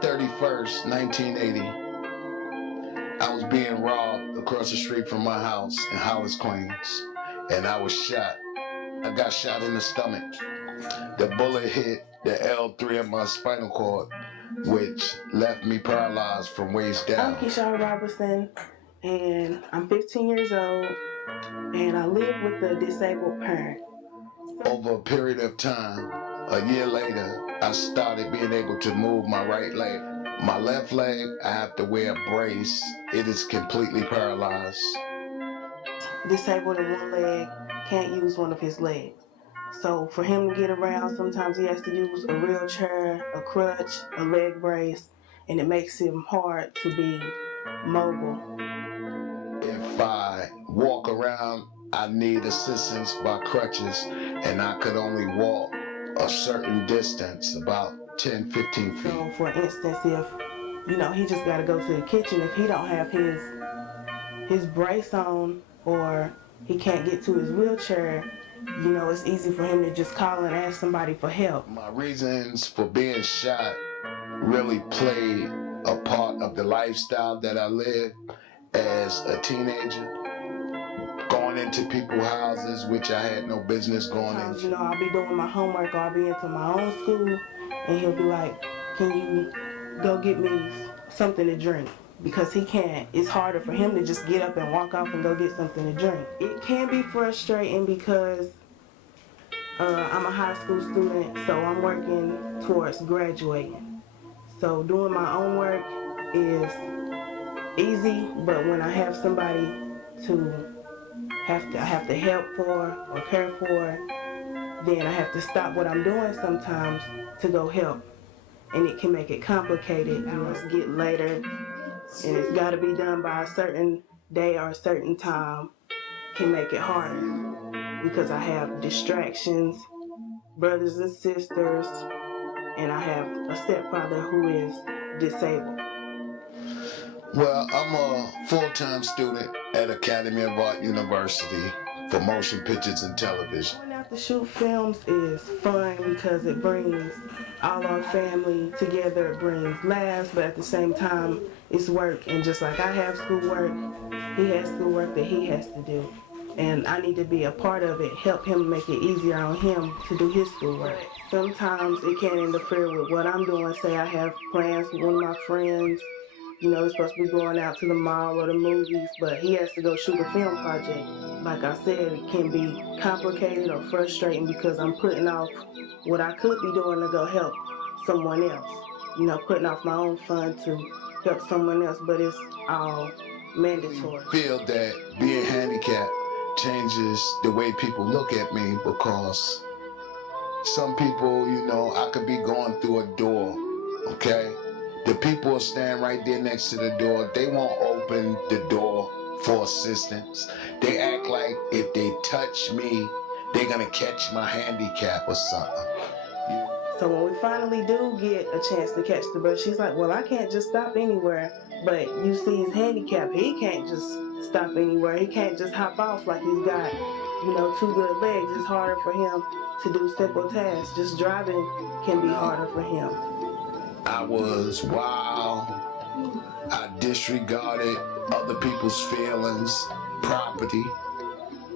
31st, 1980, I was being robbed across the street from my house in Hollis, Queens, and I was shot. I got shot in the stomach. The bullet hit the L3 of my spinal cord, which left me paralyzed from waist down. I'm Keyshawn Robertson, and I'm 15 years old, and I live with a disabled parent. Over a period of time, a year later, I started being able to move my right leg. My left leg, I have to wear a brace. It is completely paralyzed. Disabled in one leg, can't use one of his legs. So for him to get around, sometimes he has to use a wheelchair, a crutch, a leg brace, and it makes him hard to be mobile. If I walk around, I need assistance by crutches, and I could only walk a certain distance, about 10, 15 feet. So for instance, if, he just got to go to the kitchen, if he don't have his brace on or he can't get to his wheelchair, it's easy for him to just call and ask somebody for help. My reasons for being shot really played a part of the lifestyle that I lived as a teenager. Going into people's houses, which I had no business going into. I'll be doing my homework, or I'll be into my own school, and he'll be like, can you go get me something to drink? Because he can't. It's harder for him to just get up and walk off and go get something to drink. It can be frustrating because I'm a high school student, so I'm working towards graduating. So doing my own work is easy, but when I have somebody I have to help for or care for, then I have to stop what I'm doing sometimes to go help. And it can make it complicated. Hours get later, and it's got to be done by a certain day or a certain time. Can make it harder because I have distractions, brothers and sisters, and I have a stepfather who is disabled. Well, I'm a full-time student at Academy of Art University for motion pictures and television. Going out to shoot films is fun because it brings all our family together. It brings laughs, but at the same time, it's work. And just like I have schoolwork, he has schoolwork that he has to do. And I need to be a part of it, help him, make it easier on him to do his schoolwork. Sometimes it can interfere with what I'm doing. Say I have plans with one of my friends. He's supposed to be going out to the mall or the movies, but he has to go shoot a film project. Like I said, it can be complicated or frustrating because I'm putting off what I could be doing to go help someone else. Putting off my own fun to help someone else, but it's all mandatory. I feel that being handicapped changes the way people look at me because some people, I could be going through a door, okay? The people will stand right there next to the door. They won't open the door for assistance. They act like if they touch me, they're gonna catch my handicap or something. So when we finally do get a chance to catch the bus, she's like, well, I can't just stop anywhere. But you see he's handicapped. He can't just stop anywhere. He can't just hop off like he's got, two good legs. It's harder for him to do simple tasks. Just driving can be harder for him. I was wild. I disregarded other people's feelings, property,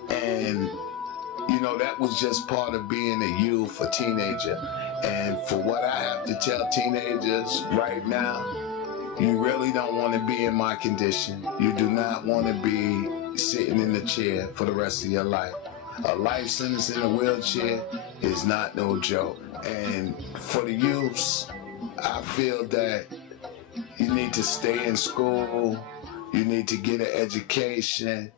and that was just part of being a youth, a teenager. And for what I have to tell teenagers right now, you really don't want to be in my condition. You do not want to be sitting in the chair for the rest of your life. A life sentence in a wheelchair is not no joke. And for the youths, I feel that you need to stay in school, you need to get an education,